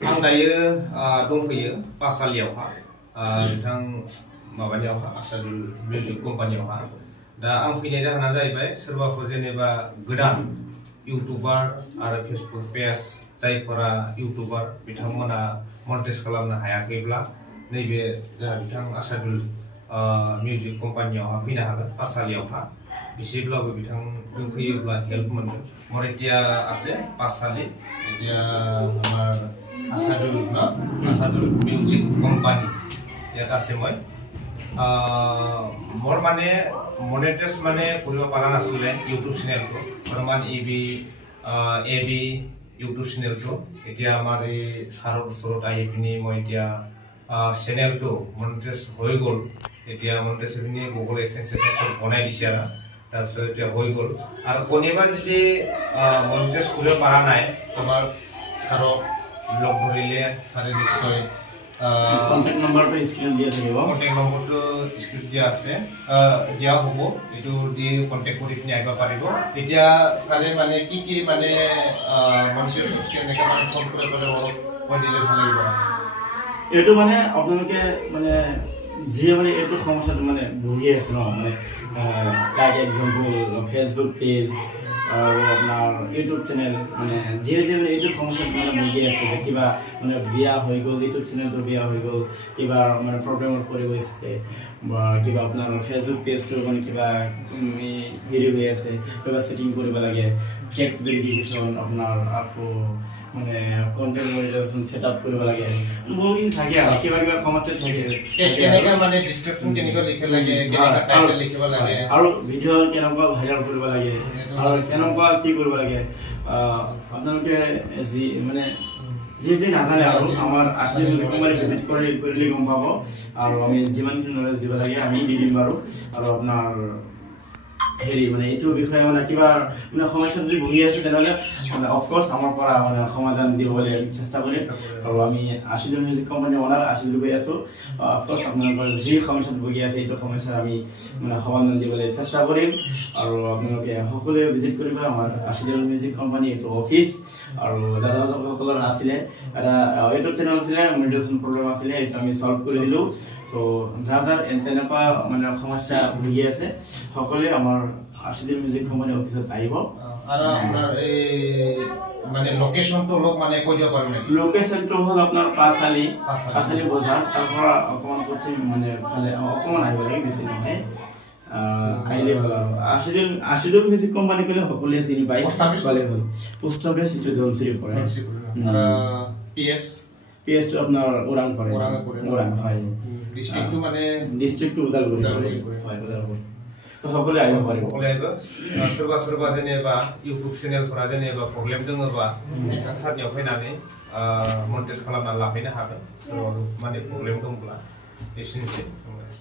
आं दायो दंफैयो पाठसालायावहा बिथां माबानियावहा आसादुल मिउजिक कम्पानियावहा दा आं फैनाय जाहोना जाहैबाय सोरबाफोर जेनेबा गोदान इउटुबार आरो फेसबुक पेज जायफोरा इउटुबार बिथांमोना मनेटाइज खालामनो हायाखैब्ला नैबे जोंहा बिथां आसादुल मिउजिक कम्पानियावहा फैनो हागोन पाठसालायावहा एसेब्लाबो बिथां फैयोब्ला हेल्प मोनगोन मरेटिया আছে पाठसाला এতিয়া আমাৰ আসাদুল মিউজিক কোম্পানী ইয়াত আছে মই মোৰ মানে মনেটাইজ মানে কৰিব পৰা নাছিলে ইউটিউব চেনেলটো বৰ্তমান এবি ইউটিউব চেনেলটো এতিয়া আমাৰ এই সাৰৰ ওচৰত আহি পিনি মই এতিয়া চেনেলটো মনেটাইজ হৈ গ'ল এতিয়া মনেটাইজ হৈ পিনি গুগল এডচেন্স বনাই দিছে আৰু তাৰপিছত এতিয়া হৈ গ'ল আৰু কোনোবা যদি মনেটাইজ কৰিব পৰা নাই তোমাৰ সাৰক লগ ধৰিলে সাৰে নিশ্চয় কন্টাক্ট নম্বৰটো স্ক্ৰীনত দিয়া থাকিব কন্টাক্ট নম্বৰটো স্ক্ৰীনত দিয়া আছে দিয়া হ'ব এইটো দি কন্টাক্ট কৰি পিনি আহিব পাৰিব এতিয়া সাৰে মানে কি মানে মনেটাইজ কেনেকৈ মানে ফোন কৰি পেলাই অলপ কৈ দিলে ভাল লাগিব এইটো মানে আপোনালোকে মানে যিয়ে মানে এইটো সমস্যাটো মানে ভুগি আছে ন মানে লাইক এক্সাম্পল ফেসবুক পেজ আৰু আপোনাৰ ইউটিউব চেনেল মানে যিয়ে মানে এইটো সমস্যাত মানে ভুগি আছে যে কিবা মানে বিয়া হৈ গ'ল ইউটিউব চেনেলটো বিয়া হৈ গ'ল কিবা মানে প্ৰব্লেমত পৰি গৈছে বা কিবা আপোনাৰ ফেসবুক পেজটো মানে কিবা হেৰি হৈ আছে কিবা ছেটিং কৰিব লাগে টেক্সট ভেৰিফিকেশ্যন আপোনাৰ আকৌ মানে কন্টেন্ট মনিটাইজেশ্যন সেটআপ কৰিব লাগে বহুদিন থাকে আৰু কিবা সমস্যা থাকে কেনেকা মানে ডেসক্ৰিপচন কেনেকা লিখিব লাগে কেনেকা টাইটেল লিখিব লাগে আৰু ভিডিও কেনেকা ভাইৰাল কৰিব লাগে আৰু কেনেকা কি কৰিব লাগে আপোনালোকে যি মানে যি নাজানে আৰু আমাৰ আশী মিউজিক কোম্পানী ভিজিট কৰিলে গম পাব আৰু আমি যিমানখিনি নলেজ দিব লাগে আমি দি দিম বাৰু আৰু আপোনাৰ হেৰি মানে এইটো বিষয়ে মানে কিবা মানে সমস্যা যদি ভুগি আছে তেনেহ'লে মানে অফক'ৰ্ছ আমাৰ পৰা মানে সমাধান দিবলৈ চেষ্টা কৰিম আৰু আমি আশীদুল মিউজিক কোম্পানী অনাৰ আশীদুল গৈ আছোঁ অফক'ৰ্ছ আপোনালোকৰ যি সমস্যাত ভুগি আছে এইটো সমস্যা আমি মানে সমাধান দিবলৈ চেষ্টা কৰিম আৰু আপোনালোকে সকলোৱে ভিজিট কৰিব আমাৰ আশীদুল মিউজিক কোম্পানী এইটো অফিচ আৰু দাদাসকলৰ আছিলে এটা ইউটিউব চেনেল আছিলে মনিটাইজেশ্যন প্ৰব্লেম আছিলে এইটো আমি সলভ কৰি দিলোঁ চ' যাৰ তেনেকুৱা মানে সমস্যা ভুগি আছে সকলোৱে আমাৰ আশীদুল মিউজিক কোম্পানী অফিসত আহিব আৰু আপোনাৰ এই মানে লোকেশনটো অলপ মানে কৈ দিব পাৰিম নেকি লোকেশনটো হ'ল আপোনাৰ পাঁচালি বজাৰ তাৰ পৰা অকমান পশ্চিম মানে ফালে অকমান আহিব লাগে বেছি নহয় আহিলে হ'ল আৰু আশীদুল মিউজিক কোম্পানী ক'লে সকলোৱে চিনি পায় পোষ্ট অফিচ এইটো ধনচিৰি পৰে পিএছটো আপোনাৰ ওৰাং পৰে ওৰাং হয় ডিষ্ট্ৰিক্টটো মানে ডিষ্ট্ৰিক্টটো ওদালগুৰি হয় ওদালগুৰি সকলোৱে আহিব পাৰিব सोरबा जेनेबा इउटिউब चेनेलफोरा जेनेबा प्रब्लेम दङबा बिथां सारनियाव फैनानै मनेटाइज खालामना लाफैनो हागोन सोरबा माने प्रब्लेम दंब्ला एसेनोसै